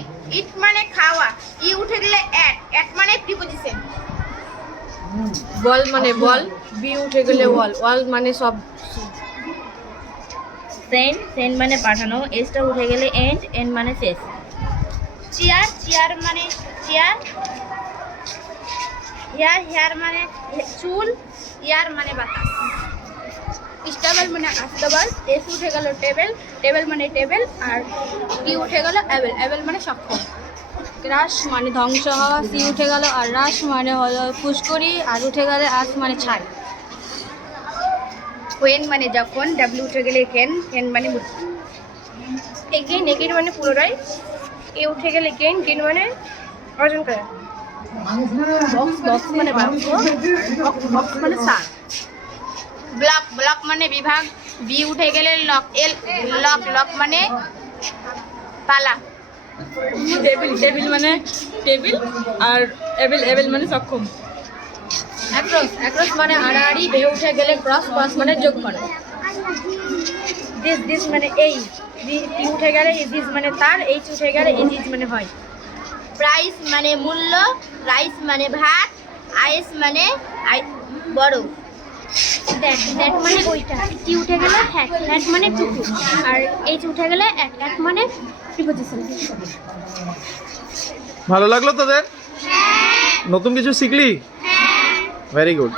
ইট, ইট মানে খাওয়া, ই উঠে গেলে অ্যাট মানে প্রিপোজিশন। বল মানে বল, বি উঠে গেলে ওয়াল, ওয়াল মানে সব। সেন্ড মানে পাঠানো, এসটা উঠে গেলে এন্ড মানে শেষ। চেয়ার মানে চেয়ার, হেয়ার মানে চুল, ইয়ার মানে বাতাস। স্টেবল মানে আস্তেবল, এস উঠে গেল টেবিল মানে টেবিল, আর টি উঠে গেল অ্যাবেল মানে সক্ষম। ক্রাশ মানে ধ্বংস হওয়া, সি উঠে গেল, আর রাস মানে হলো ফুসকুড়ি, আর উঠে গেলে আস মানে ছাই। হোয়েন মানে যখন, ডাব্লিউ উঠে গেলে কেন মানে মৃত্যু। এগেইন মানে পুনরায়, এ উঠে গেলে গেইন মানে অর্জন করা। বক্স মানে বাক্য, বক্স মানে সার। ব্লক মানে বিভাগ, বি উঠে গেলে লক মানে তালা। টেবিল মানে টেবিল, আর এবেল মানে সক্ষম। অ্যাক্রস মানে আড়াআড়ি, এ উঠে গেলে ক্রস মানে যোগ করা। দিস মানে এই, টি উঠে গেলে দিস মানে তার, এইচ উঠে গেলে ইজ মানে হয়। প্রাইস মানে মূল্য, রাইস মানে ভাত, আইস মানে বড়। দ্যাট মানে ওইটা, টি উঠে গেলে হ্যাট মানে টুকু, আর এইচ উঠে গেলে এক মানে প্রিপোজিশন। ভালো লাগলো তোদের? নতুন কিছু শিখলি? Very good.